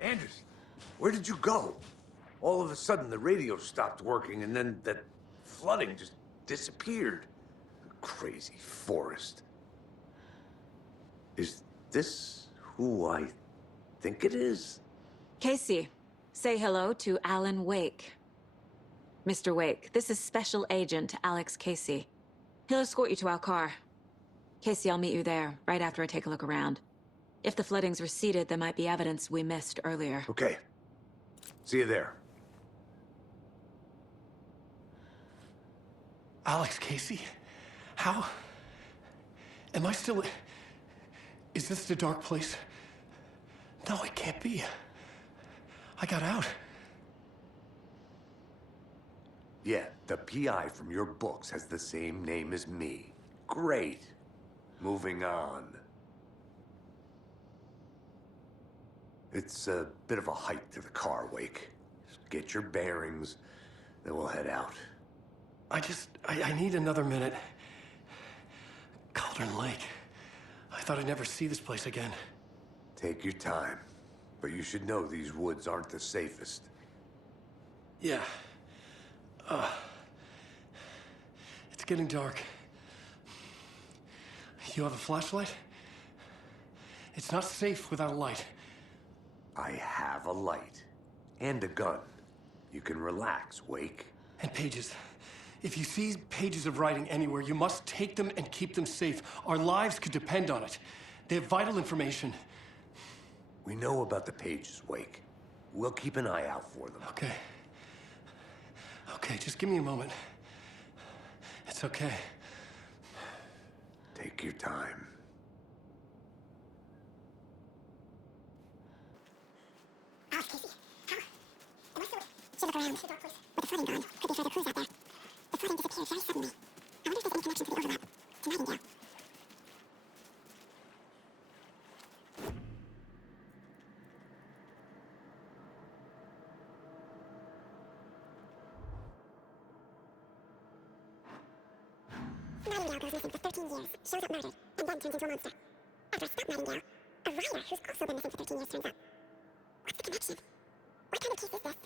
Anders, where did you go? All of a sudden, the radio stopped working, and then that flooding just disappeared. Crazy forest. Is this who I think it is? Casey, say hello to Alan Wake. Mr. Wake, this is Special Agent Alex Casey. He'll escort you to our car. Casey, I'll meet you there, right after I take a look around. If the flooding's receded, there might be evidence we missed earlier. Okay. See you there. Alex Casey? How? Am I still... Is this the dark place? No, it can't be. I got out. Yeah, the PI from your books has the same name as me. Great. Moving on. It's a bit of a hike to the car, Wake. Just get your bearings, then we'll head out. I need another minute. Cauldron Lake. I thought I'd never see this place again. Take your time. But you should know these woods aren't the safest. Yeah. It's getting dark. You have a flashlight? It's not safe without a light. I have a light. And a gun. You can relax, Wake. And pages. If you see pages of writing anywhere, you must take them and keep them safe. Our lives could depend on it. They have vital information. We know about the pages, Wake. We'll keep an eye out for them. Okay. Okay, just give me a moment. It's okay. Take your time. Alex Casey, how? Am I still... Should look around. With the flooding gone, could be further clues out there. The flooding disappeared very suddenly. I wonder if there's any connection to the overlap. To Nightingale. Nightingale goes missing for 13 years, shows up murdered, and then turns into a monster. After I stop Nightingale, a writer who's also been missing for 13 years turns up. What's the connection? What kind of case is this?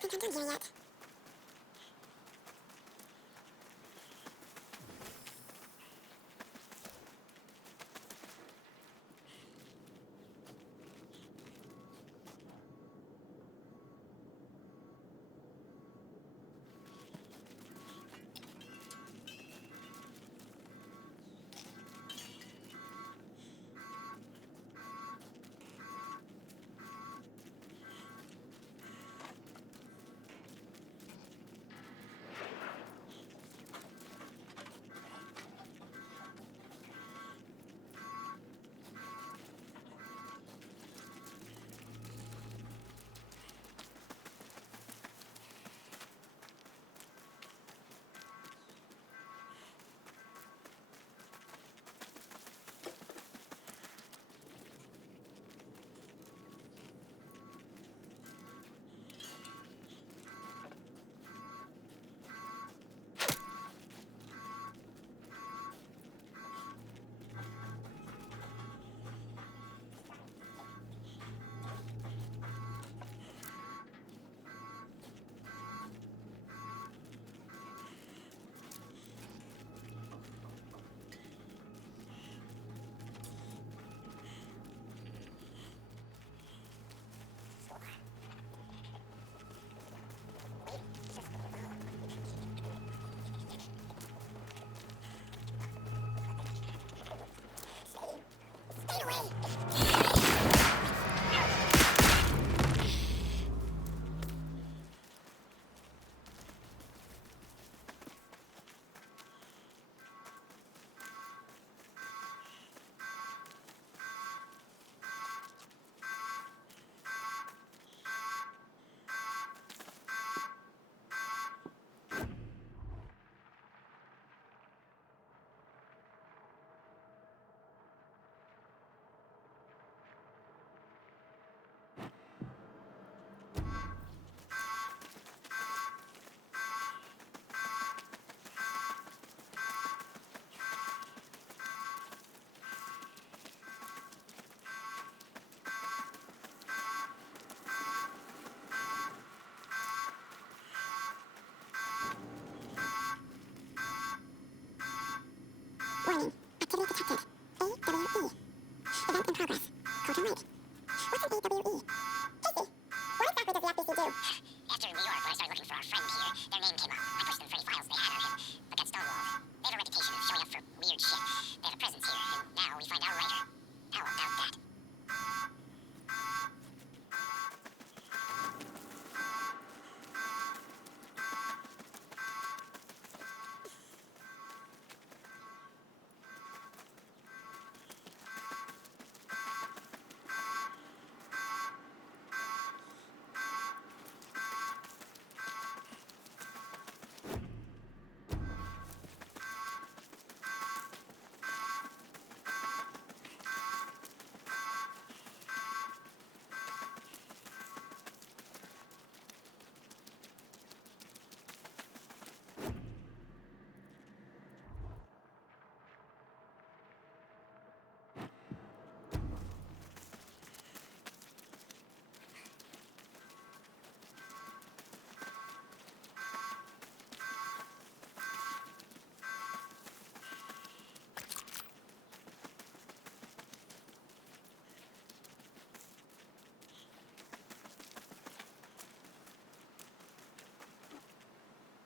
don't think I'm done here yet. Stay away! Warning. Activity detected. AWE. Event in progress. Code to link. What's an AWE? Casey, what exactly does the FBC do? After New York, when I started looking for our friend here, their name came up. I pushed them for any files they had on him, but got stonewalled. They have a reputation of showing up for weird shit. They have a presence here, and now we find our writer. How about that?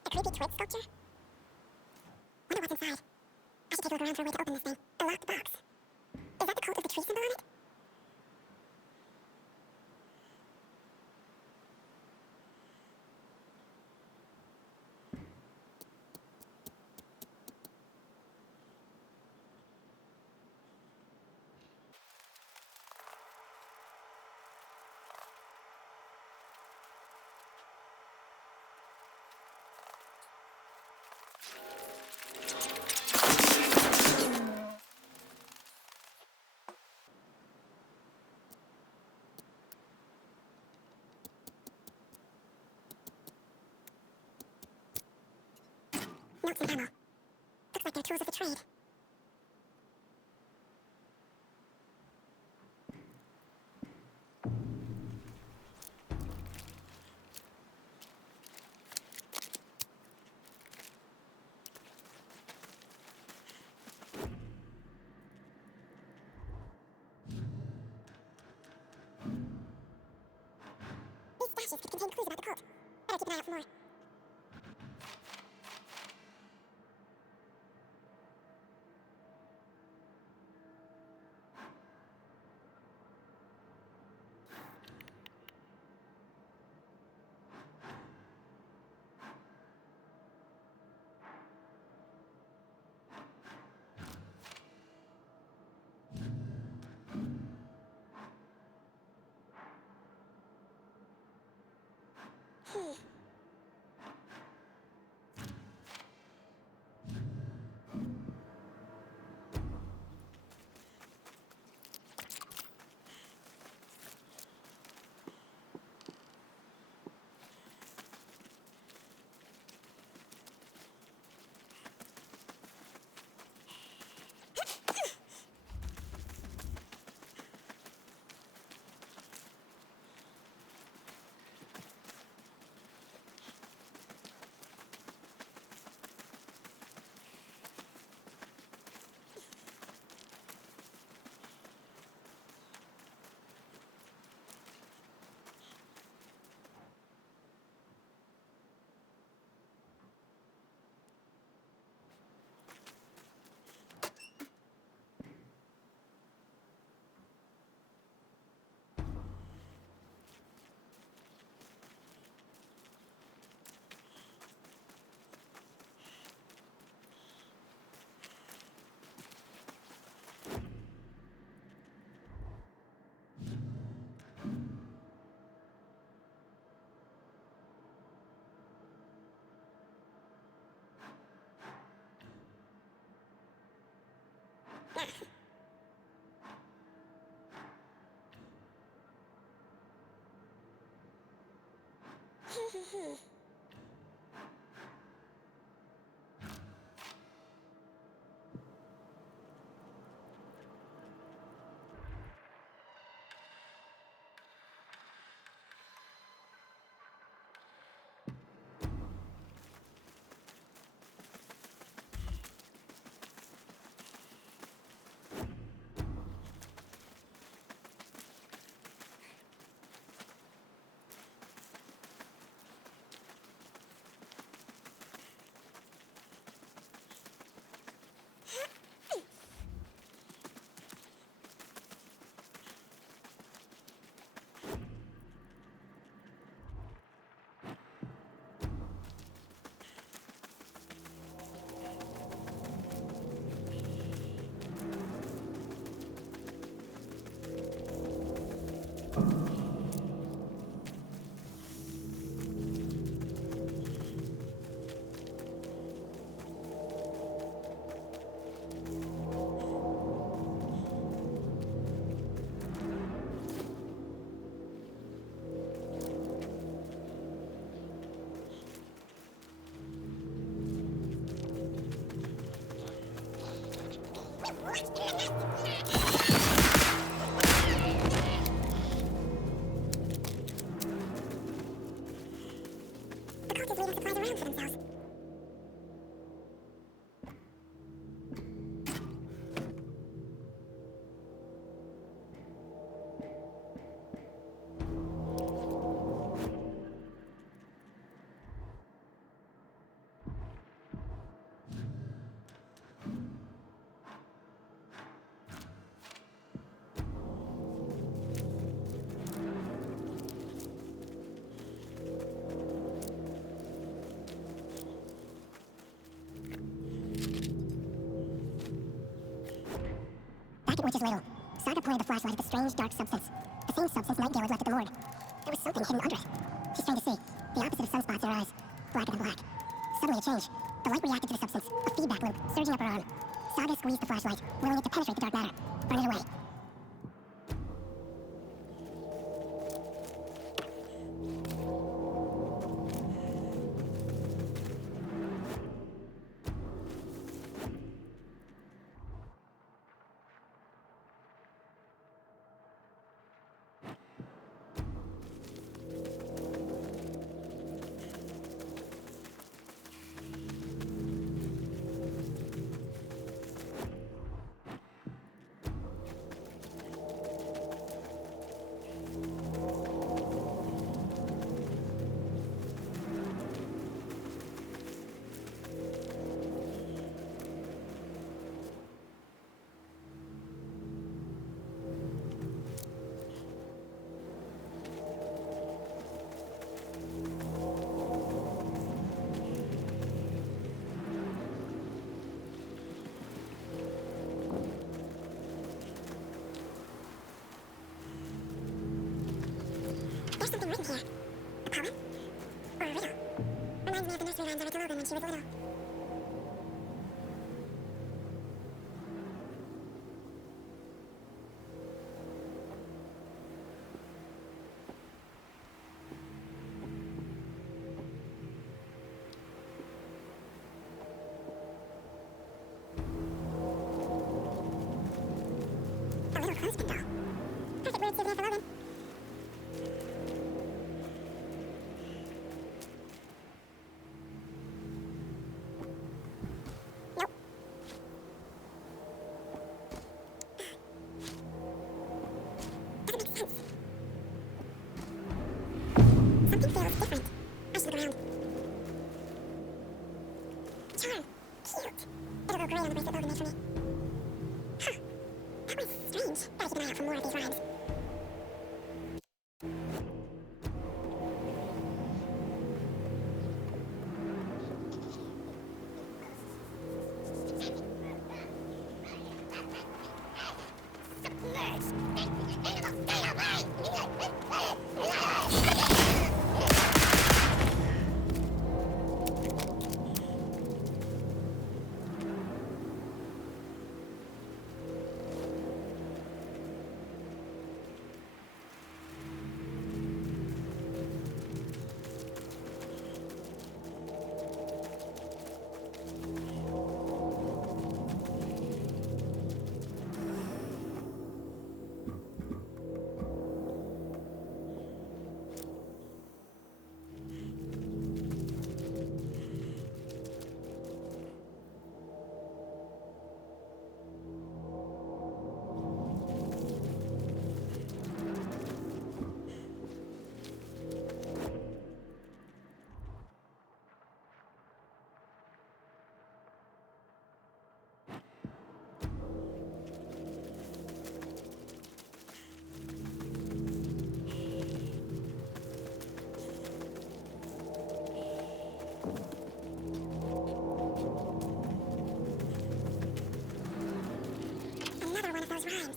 A creepy twig sculpture? Wonder what's inside. I should take a look around for a way to open this thing. A locked box. Is that the cult of the tree symbol on it? Notes and ammo. Looks like they're tools of the trade. out for more. The cult is leaving supplies around for themselves. Back at Witch's Ladle, Saga pointed the flashlight at the strange dark substance. The same substance Nightingale had left at the morgue. There was something hidden under it. She strained to see. The opposite of sunspots in her eyes. Blacker than black. Suddenly a change. The light reacted to the substance. A feedback loop surging up her arm. Saga squeezed the flashlight, willing it to penetrate the dark matter. Burn it away. she was little. A little clothespin doll. Perfect weird souvenir for Logan. Nope. Doesn't make sense. Something feels different. I should look around. Charm. Cute. It'll go great on the bracelet Logan made for me. Huh. That was strange. Gotta keep an eye out for more of these rhymes. Another one of those rhymes.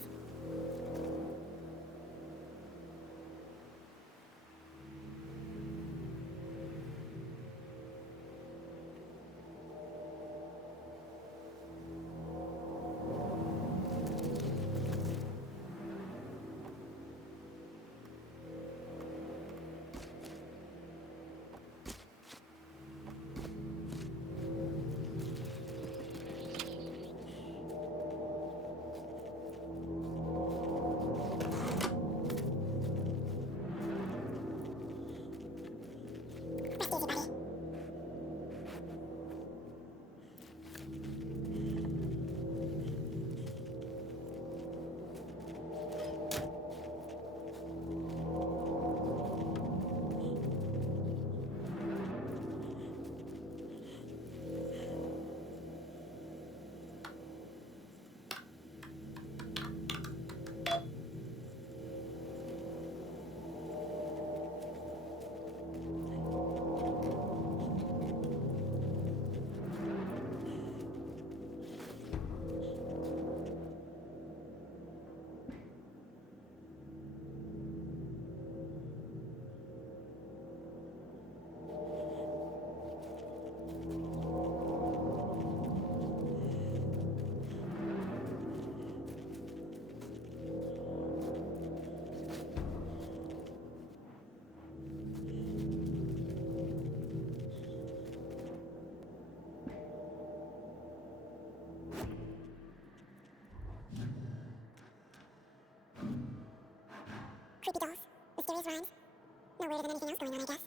Rest easy, buddy. Creepy dolls. Mysterious rhymes. No weirder than anything else going on, I guess.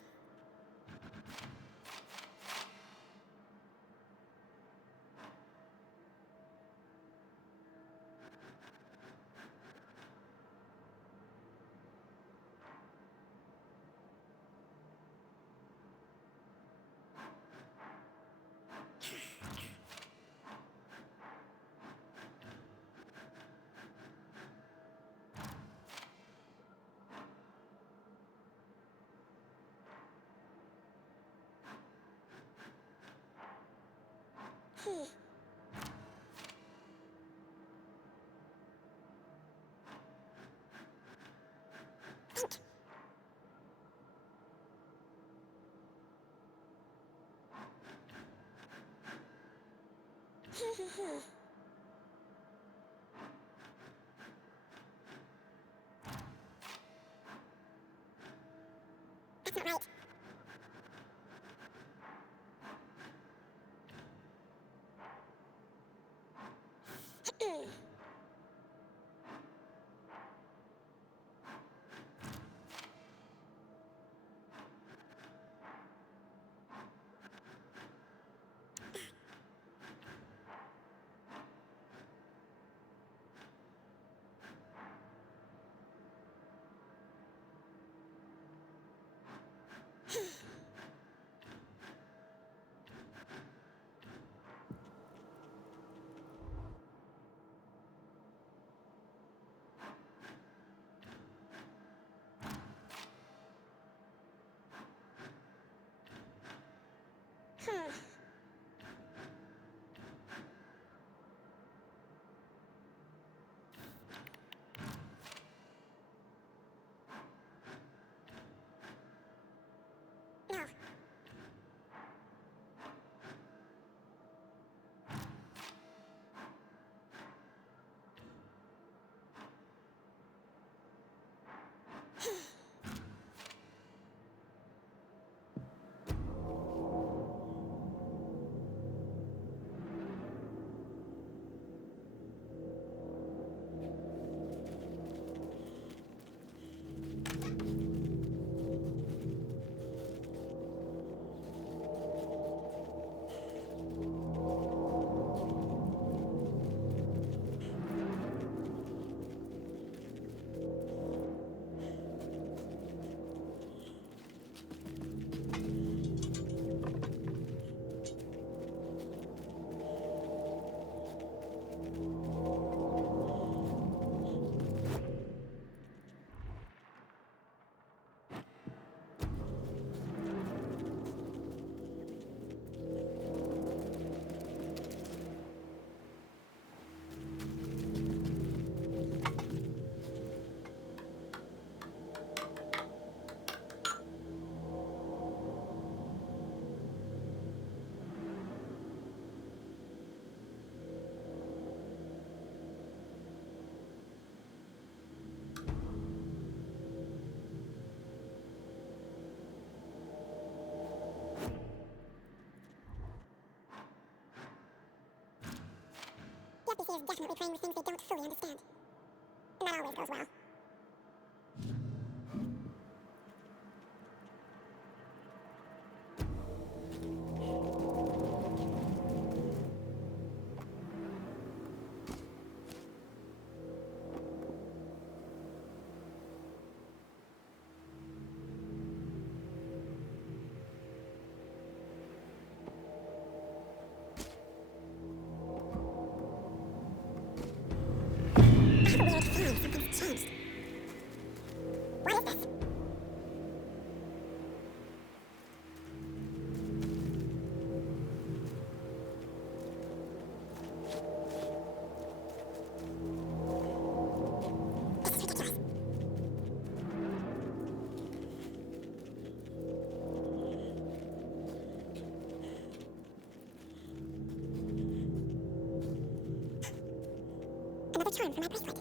That's not right. No. The FBC is definitely playing with things they don't fully understand. And that always goes well. I have a weird feeling something's changed. What is this? This is ridiculous. Another charm for my bracelet.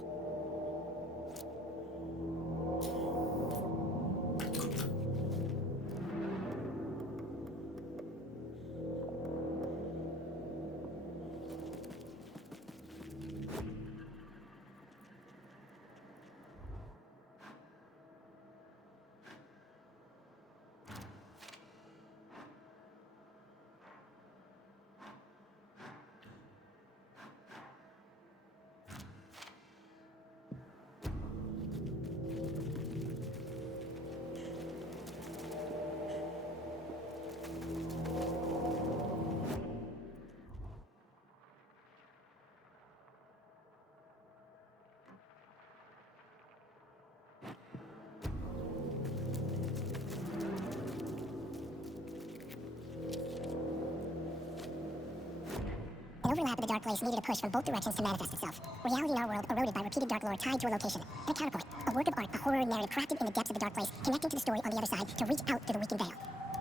An overlap of the Dark Place needed a push from both directions to manifest itself. Reality in our world eroded by repeated dark lore tied to a location. And a counterpoint, a work of art, a horror narrative crafted in the depths of the Dark Place, connecting to the story on the other side to reach out through the weakened veil.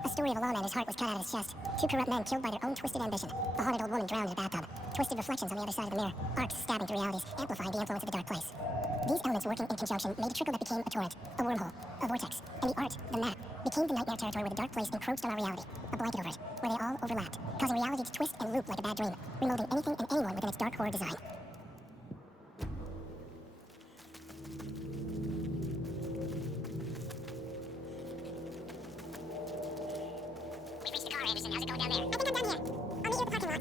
A story of a lawman whose heart was cut out of his chest. Two corrupt men killed by their own twisted ambition. A haunted old woman drowned in a bathtub. Twisted reflections on the other side of the mirror. Arcs stabbing through realities, amplifying the influence of the dark place. These elements working in conjunction made a trickle that became a torrent, a wormhole, a vortex. And the art, the map, became the nightmare territory where the dark place encroached on our reality. A blanket over it, where they all overlapped, causing reality to twist and loop like a bad dream, remolding anything and anyone within its dark horror design. We've reached the car, Anderson. How's it going down there? I think I'm done here. I'll meet you at the parking lot.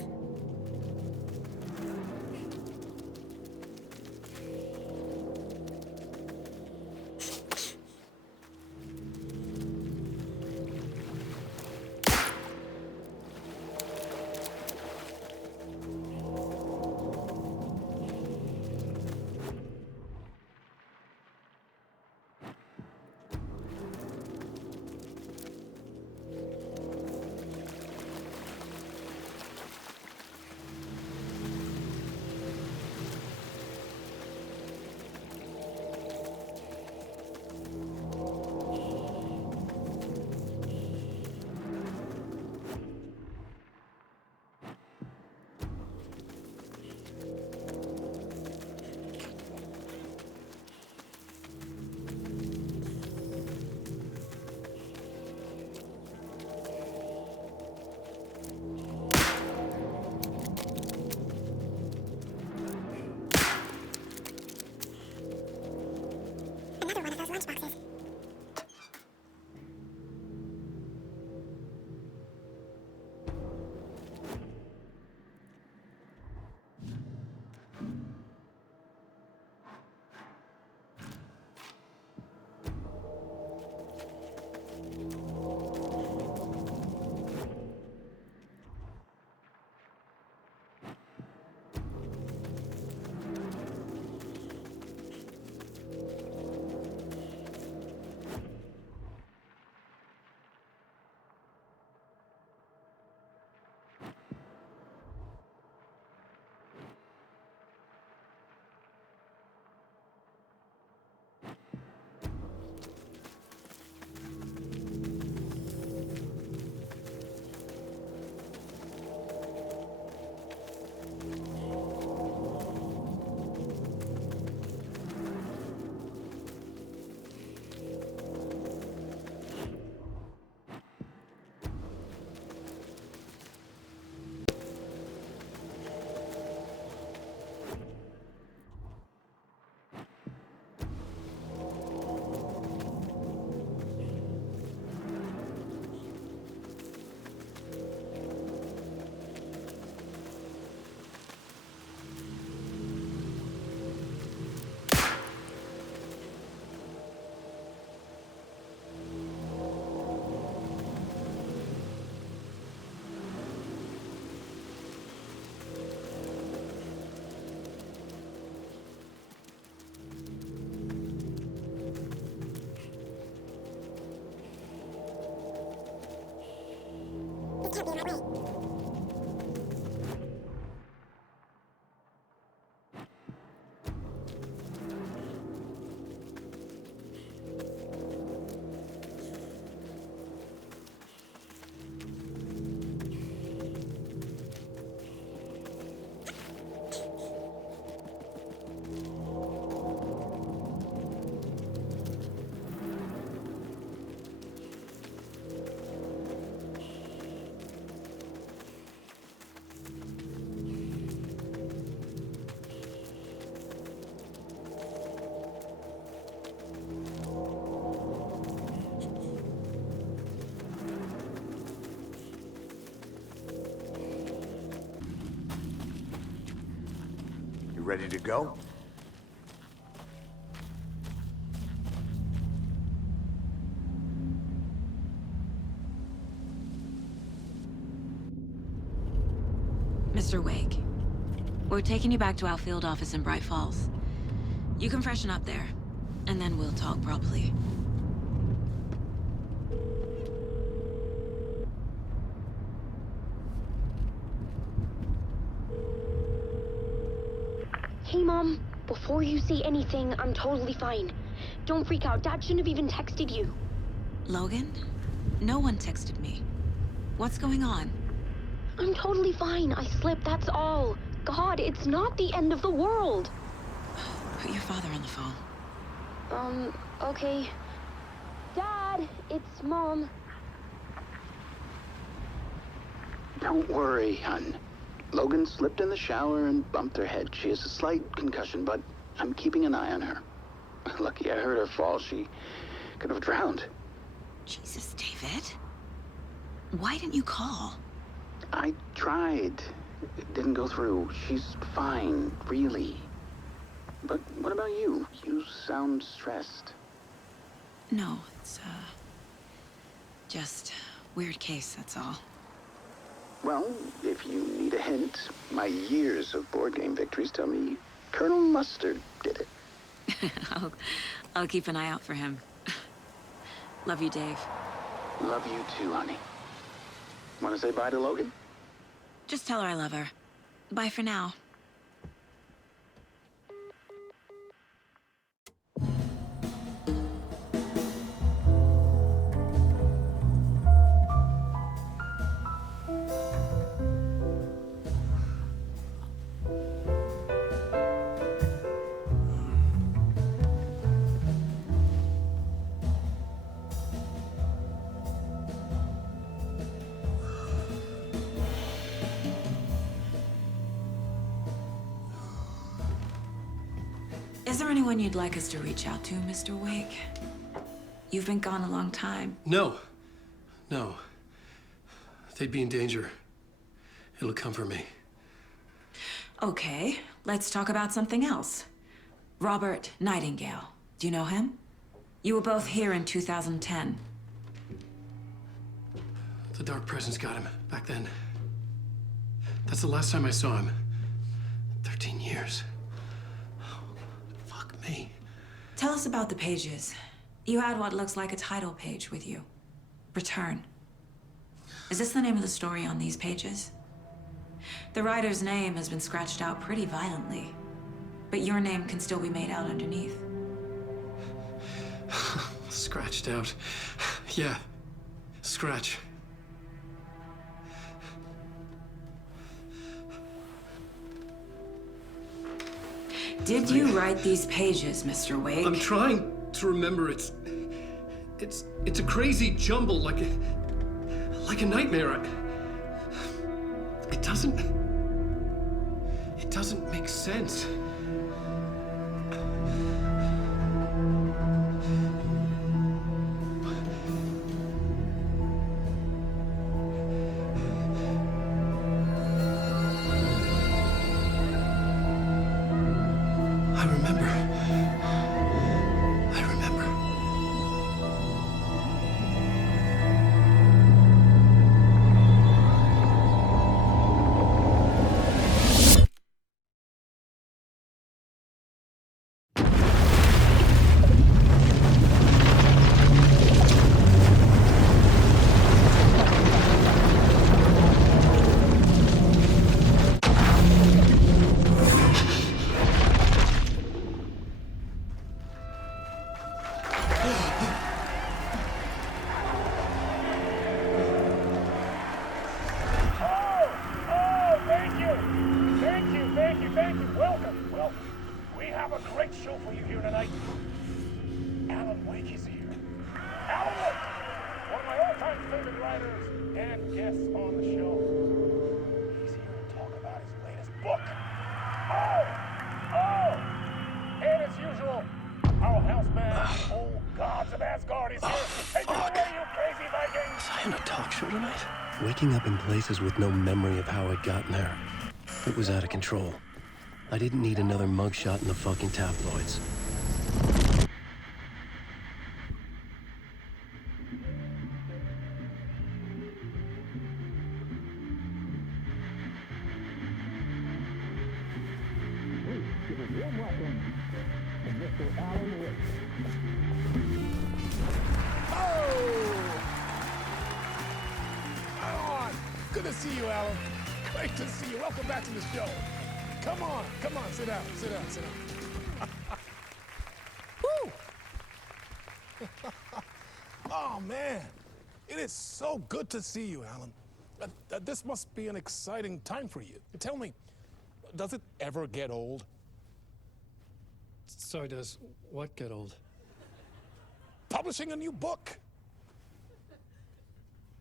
Another one of those lunchboxes. It can't be in my way. You ready to go? Mr. Wake, we're taking you back to our field office in Bright Falls. You can freshen up there, and then we'll talk properly. Hey, Mom. Before you say anything, I'm totally fine. Don't freak out. Dad shouldn't have even texted you. Logan? No one texted me. What's going on? I'm totally fine. I slipped, that's all. God, it's not the end of the world. Put your father on the phone. Okay. Dad, it's Mom. Don't worry, hon. Logan slipped in the shower and bumped her head. She has a slight concussion, but I'm keeping an eye on her. Lucky I heard her fall. She could have drowned. Jesus, David. Why didn't you call? I tried. It didn't go through. She's fine, really. But what about you? You sound stressed. No, it's, just weird case, that's all. Well, if you need a hint, my years of board game victories tell me Colonel Mustard did it. I'll keep an eye out for him. Love you, Dave. Love you too, honey. Want to say bye to Logan? Just tell her I love her. Bye for now. Is there anyone you'd like us to reach out to, Mr. Wake? You've been gone a long time. No. No. They'd be in danger. It'll come for me. Okay, let's talk about something else. Robert Nightingale. Do you know him? You were both here in 2010. The Dark Presence got him back then. That's the last time I saw him. 13 years. Fuck me. Tell us about the pages. You had what looks like a title page with you. Return. Is this the name of the story on these pages? The writer's name has been scratched out pretty violently, but your name can still be made out underneath. Scratched out. Yeah. Scratch. Did you write these pages, Mr. Wake? I'm trying to remember. It's a crazy jumble, like a nightmare. It doesn't make sense. I remember. Thank you. Welcome. We have a great show for you here tonight. Alan Wake is here. Alan Wake, one of my all-time favorite writers and guests on the show. He's here to talk about his latest book. And as usual, our houseman, old gods of Asgard, is here. Take it away, you crazy Vikings! Was I in a talk show tonight? Waking up in places with no memory of how I'd gotten there. It was out of control. I didn't need another mugshot in the fucking tabloids. Good to see you, Alan. Great to see you. Welcome back to the show. Come on, sit down. Woo! Oh, man. It is so good to see you, Alan. This must be an exciting time for you. Tell me, does it ever get old? Sorry, does what get old? Publishing a new book.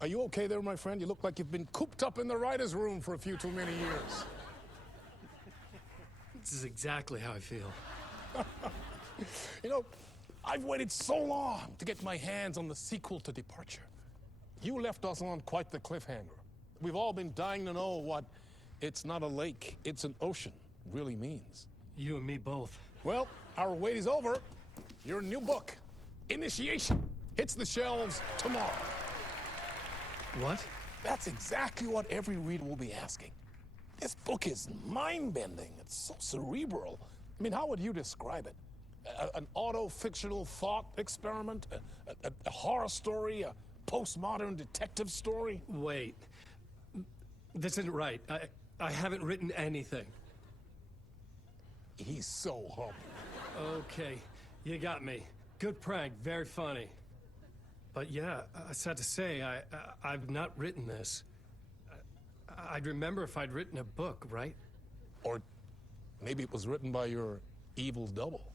Are you okay there, my friend? You look like you've been cooped up in the writer's room for a few too many years. This is exactly how I feel. You know, I've waited so long to get my hands on the sequel to Departure. You left us on quite the cliffhanger. We've all been dying to know what "it's not a lake, it's an ocean" really means. You and me both. Well, our wait is over. Your new book, Initiation, hits the shelves tomorrow. What? That's exactly what every reader will be asking. This book is mind-bending. It's so cerebral. I mean, how would you describe it? An auto-fictional thought experiment? A horror story? A postmodern detective story? Wait. This isn't right. I haven't written anything. He's so humble. Okay, you got me. Good prank, very funny. But yeah, sad to say, I've not written this. I'd remember if I'd written a book, right? Or maybe it was written by your evil double.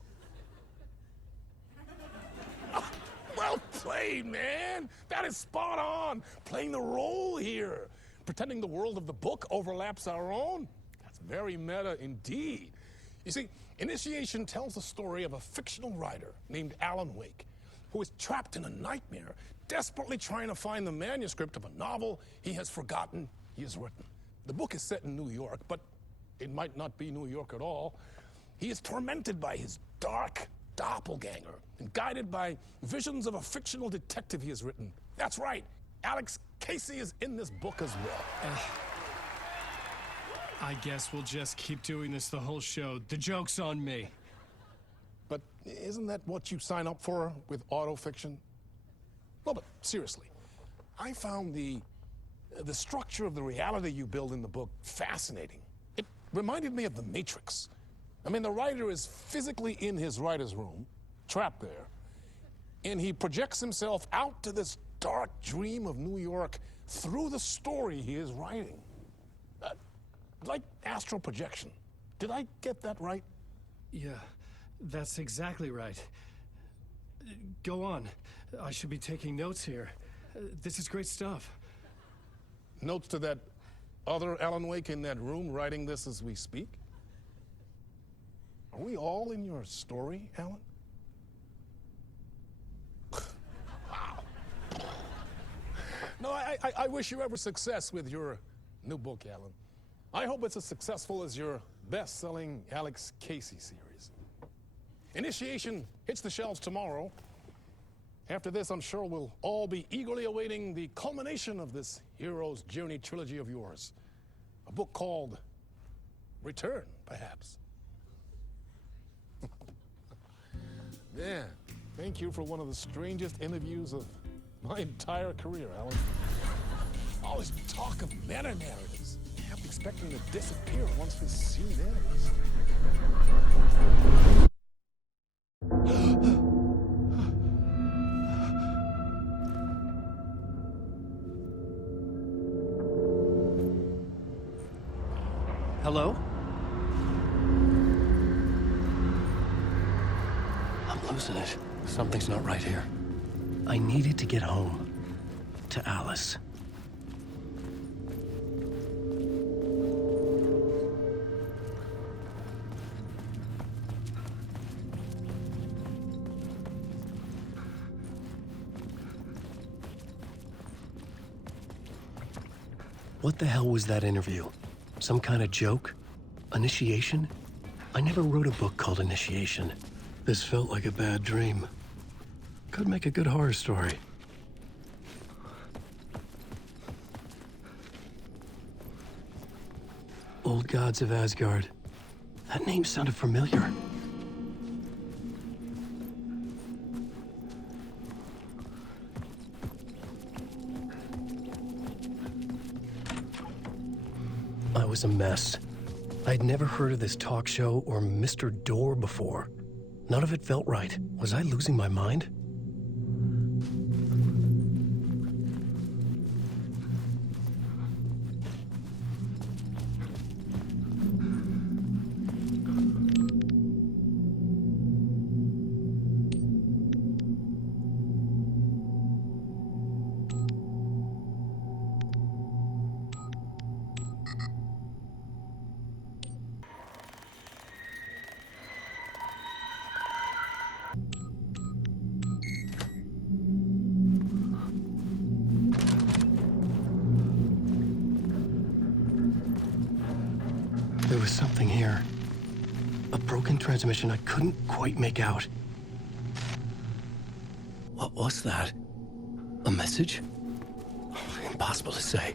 Well played, man! That is spot on! Playing the role here. Pretending the world of the book overlaps our own. That's very meta indeed. You see, Initiation tells the story of a fictional writer named Alan Wake, who is trapped in a nightmare, desperately trying to find the manuscript of a novel he has forgotten he has written. The book is set in New York, but it might not be New York at all. He is tormented by his dark doppelganger and guided by visions of a fictional detective he has written. That's right, Alex Casey is in this book as well. I guess we'll just keep doing this the whole show. The joke's on me. But isn't that what you sign up for with autofiction? No, but seriously, I found the structure of the reality you build in the book fascinating. It reminded me of The Matrix. I mean, the writer is physically in his writer's room, trapped there, and he projects himself out to this dark dream of New York through the story he is writing. Like astral projection. Did I get that right? Yeah, that's exactly right. Go on. I should be taking notes here. This is great stuff. Notes to that other Alan Wake in that room writing this as we speak? Are we all in your story, Alan? Wow. No, I wish you every success with your new book, Alan. I hope it's as successful as your best-selling Alex Casey series. Initiation hits the shelves tomorrow. After this, I'm sure we'll all be eagerly awaiting the culmination of this hero's journey trilogy of yours. A book called Return, perhaps. Yeah, thank you for one of the strangest interviews of my entire career, Alan. All this talk of meta-narratives. I'm expecting to disappear once this scene ends. Hello? I'm losing it. Something's not right here. I needed to get home. To Alice. What the hell was that interview? Some kind of joke? Initiation? I never wrote a book called Initiation. This felt like a bad dream. Could make a good horror story. Old Gods of Asgard. That name sounded familiar. I was a mess. I'd never heard of this talk show or Mr. Door before. None of it felt right. Was I losing my mind? was something here. A broken transmission I couldn't quite make out. What was that? A message? Impossible to say.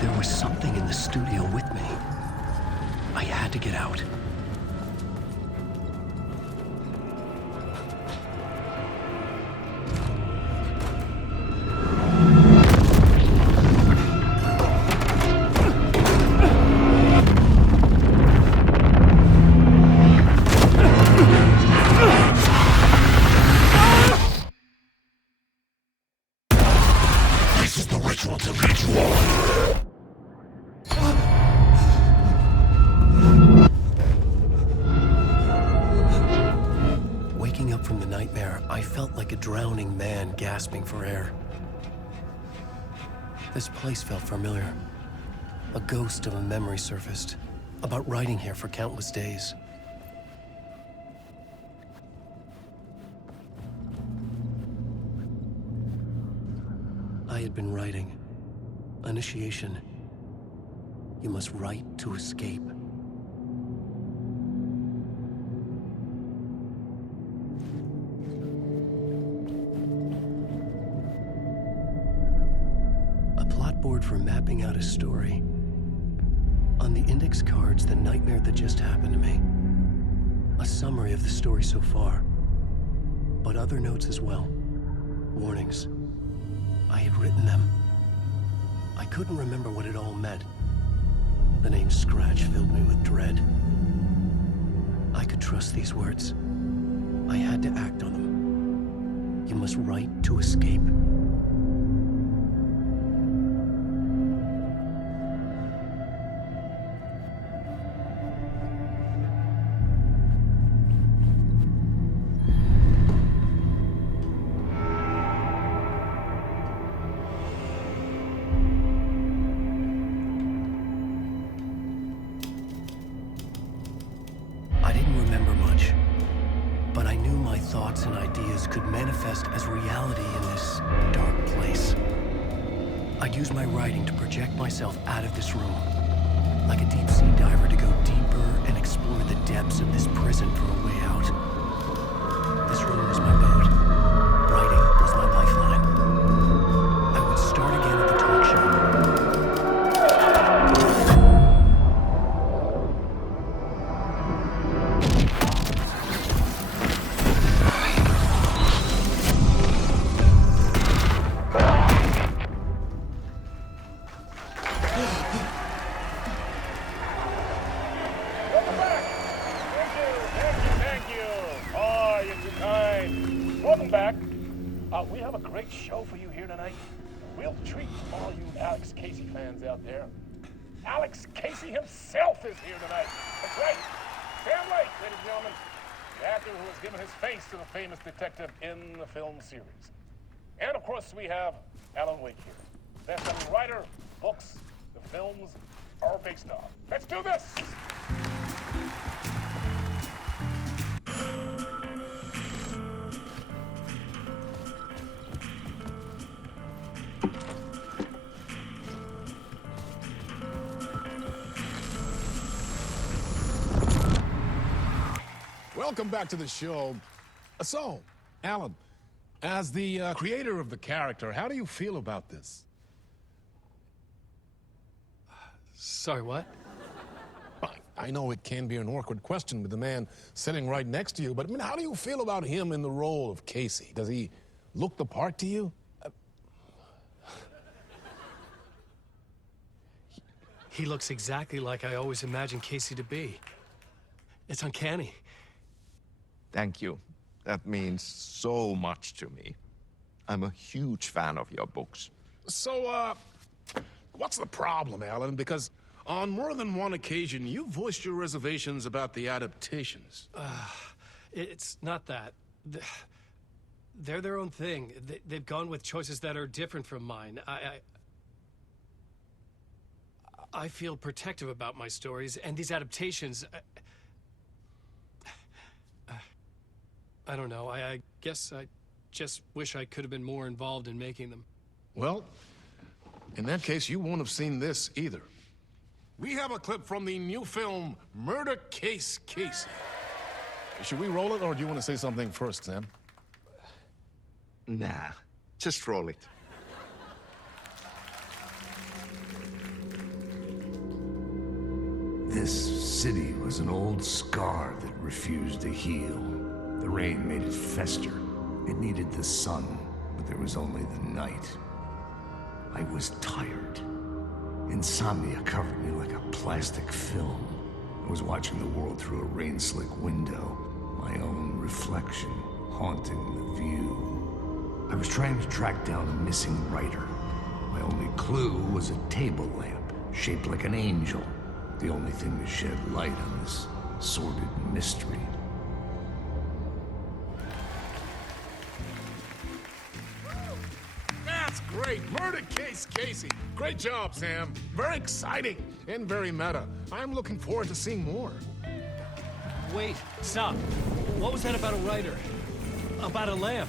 There was something in the studio with me. I had to get out. Waking up from the nightmare, I felt like a drowning man gasping for air. This place felt familiar. A ghost of a memory surfaced, about riding here for countless days. I had been writing. Initiation. You must write to escape. A plot board for mapping out a story. On the index cards, the nightmare that just happened to me. A summary of the story so far. But other notes as well. Warnings. I had written them. I couldn't remember what it all meant. The name Scratch filled me with dread. I could trust these words. I had to act on them. You must write to escape. I didn't remember much, but I knew my thoughts and ideas could manifest as reality in this dark place. I'd use my writing to project myself out of this room, like a deep-sea diver to go deeper and explore the depths of this prison for a way out. This room was my boat. Writing was my lifeline. I would start again at the talk show. Welcome back. Thank you. Oh, you're too kind. Welcome back. We have a great show for you here tonight. A real treat for all you Alex Casey fans out there. Alex Casey himself is here tonight. That's right. Sam Lake, ladies and gentlemen. The actor who has given his face to the famous detective in the film series. And of course, we have Alan Wake here. Best-selling writer, books, the films, our big star. Let's do this! Welcome back to the show. So, Alan, as the creator of the character, how do you feel about this? Sorry, what? I know it can be an awkward question with the man sitting right next to you, but I mean, how do you feel about him in the role of Casey? Does he look the part to you? He looks exactly like I always imagined Casey to be. It's uncanny. Thank you. That means so much to me. I'm a huge fan of your books. So, what's the problem, Alan? Because on more than one occasion, you voiced your reservations about the adaptations. It's not that. they're their own thing. They've gone with choices that are different from mine. I feel protective about my stories, and these adaptations... I don't know. I guess I just wish I could have been more involved in making them. Well, in that case, you won't have seen this either. We have a clip from the new film, Murder Case Casey. Should we roll it, or do you want to say something first, Sam? Nah, just roll it. This city was an old scar that refused to heal. The rain made it fester. It needed the sun, but there was only the night. I was tired. Insomnia covered me like a plastic film. I was watching the world through a rain-slick window, my own reflection haunting the view. I was trying to track down a missing writer. My only clue was a table lamp, shaped like an angel. The only thing to shed light on this sordid mystery. That's great! Murder Case Casey! Great job, Sam. Very exciting and very meta. I'm looking forward to seeing more. Wait, stop. What was that about a writer? About a lamp?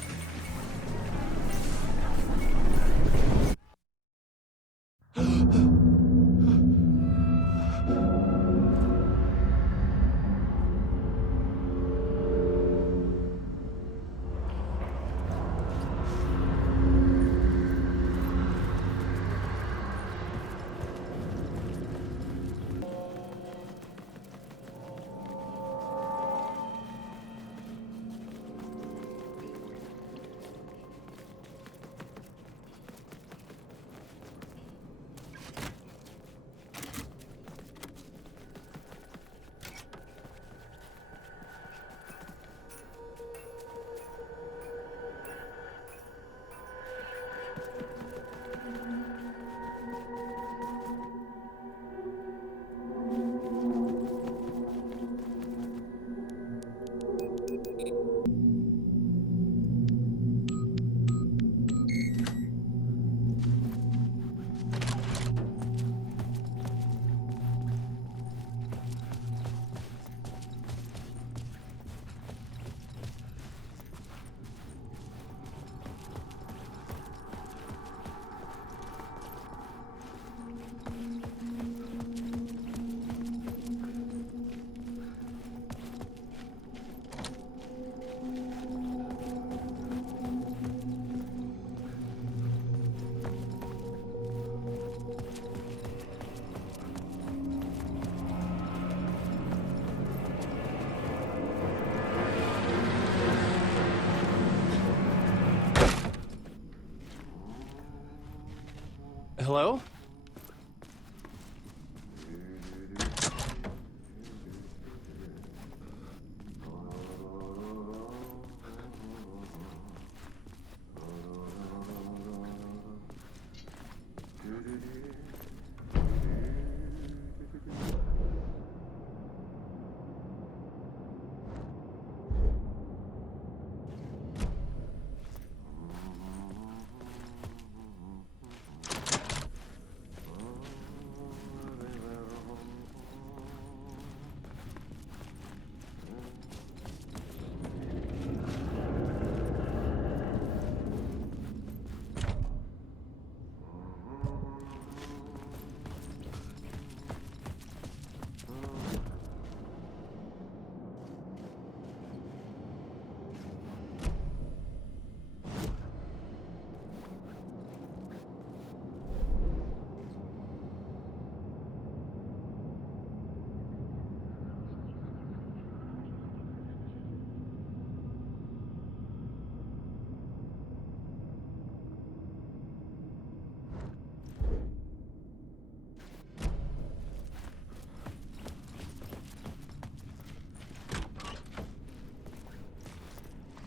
Hello?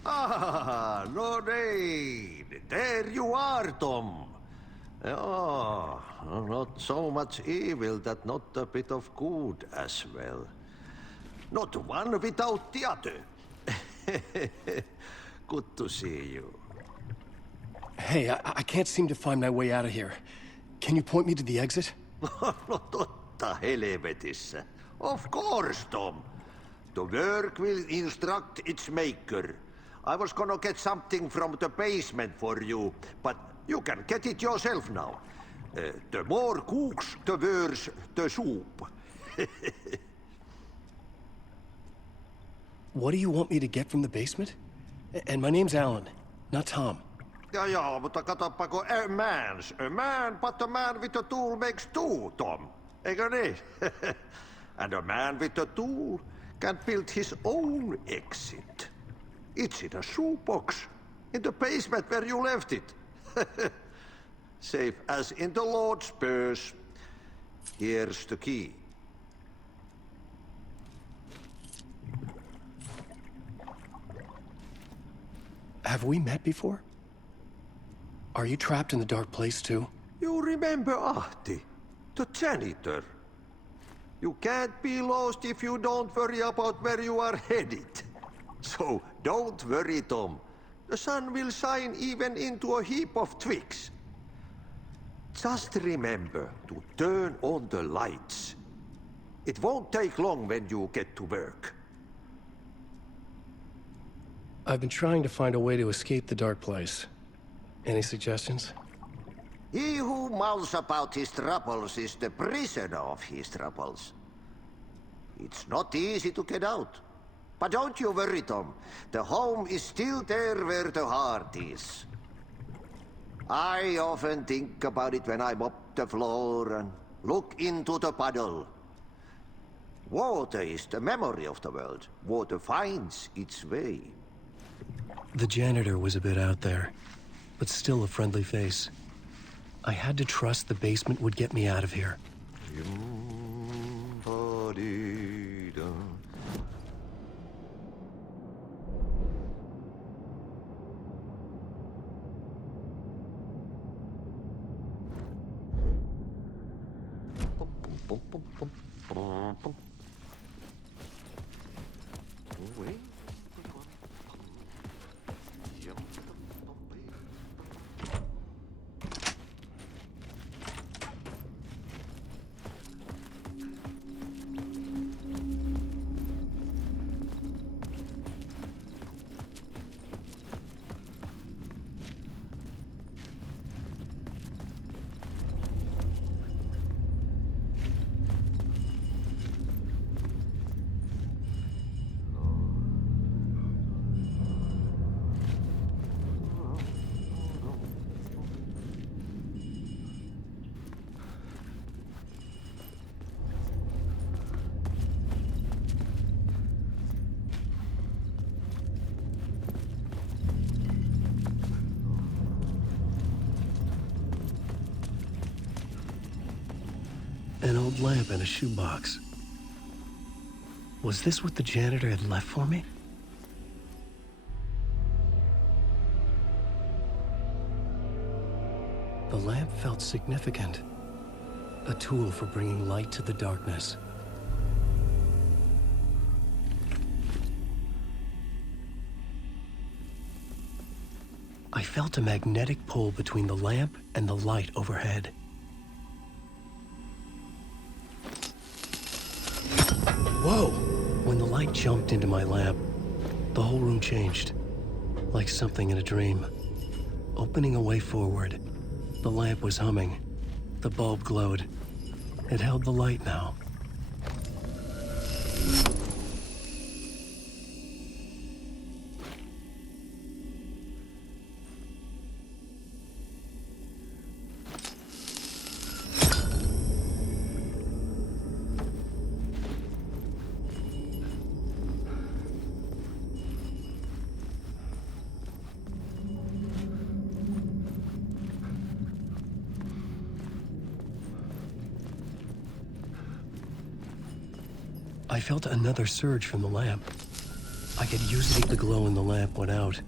Ah, Lorraine! There you are, Tom. Oh, not so much evil that not a bit of good as well. Not one without the other. Good to see you. Hey, I can't seem to find my way out of here. Can you point me to the exit? No totta helvetissä. Of course, Tom. The work will instruct its maker. I was gonna get something from the basement for you, but you can get it yourself now. The more cooks, the worse the soup. What do you want me to get from the basement? And my name's Alan, not Tom. Ja, mutta katoppa a man, but a man with a tool makes two, Tom. Eikö niin? And a man with a tool can build his own exit. It's in a shoebox, in the basement where you left it. Safe as in the Lord's purse. Here's the key. Have we met before? Are you trapped in the dark place too? You remember Ahti, the janitor. You can't be lost if you don't worry about where you are headed. So don't worry, Tom. The sun will shine even into a heap of twigs. Just remember to turn on the lights. It won't take long when you get to work. I've been trying to find a way to escape the dark place. Any suggestions? He who mouths about his troubles is the prisoner of his troubles. It's not easy to get out. But don't you worry, Tom. The home is still there where the heart is. I often think about it when I mop the floor and look into the puddle. Water is the memory of the world. Water finds its way. The janitor was a bit out there, but still a friendly face. I had to trust the basement would get me out of here. An old lamp in a shoebox. Was this what the janitor had left for me? The lamp felt significant. A tool for bringing light to the darkness. I felt a magnetic pull between the lamp and the light overhead. Whoa! When the light jumped into my lamp, the whole room changed. Like something in a dream. Opening a way forward, the lamp was humming. The bulb glowed. It held the light now. I felt another surge from the lamp. I could use it if the glow in the lamp went out,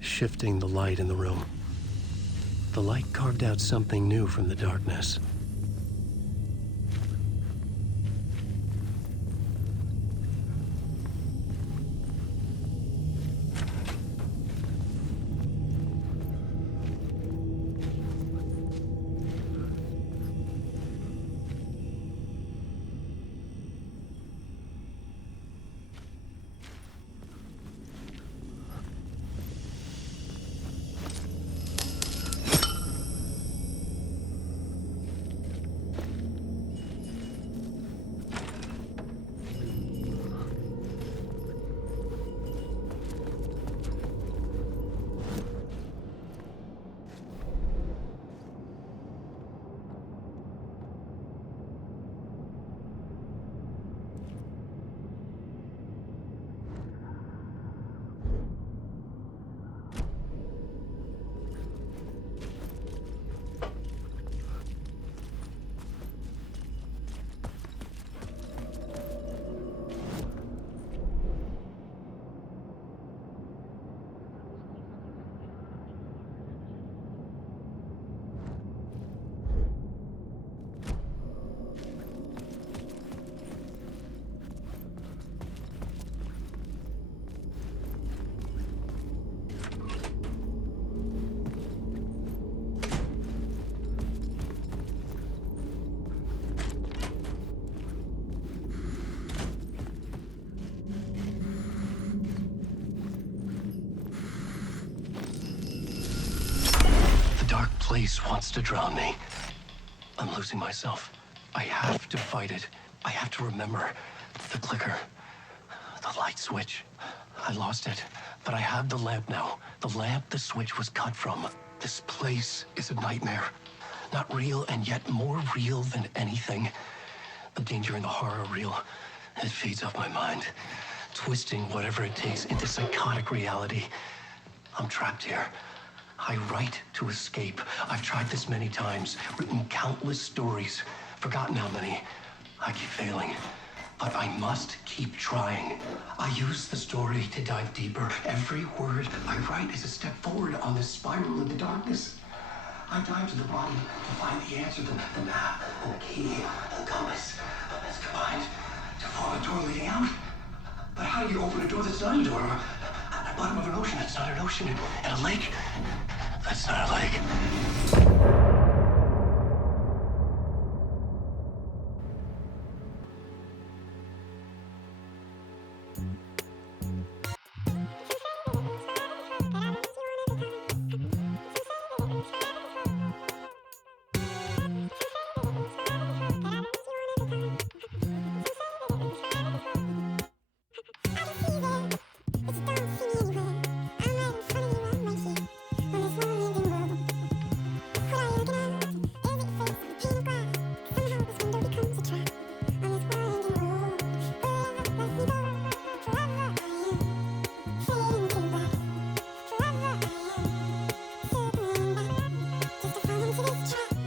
shifting the light in the room. The light carved out something new from the darkness. place wants to drown me. I'm losing myself. I have to fight it. I have to remember the clicker, the light switch. I lost it, but I have the lamp now. The lamp the switch was cut from. This place is a nightmare. Not real, and yet more real than anything. The danger in the horror reel, it feeds off my mind, twisting whatever it takes into psychotic reality. I'm trapped here. I write to escape. I've tried this many times, written countless stories, forgotten how many. I keep failing, but I must keep trying. I use the story to dive deeper. Every word I write is a step forward on this spiral into darkness. I dive to the bottom to find the answer, the map, and the key, and the compass. It's combined to form a door leading out. But how do you open a door that's not a door? At the bottom of an ocean that's not an ocean, and a lake that's not a lake. Just to fall into this trap.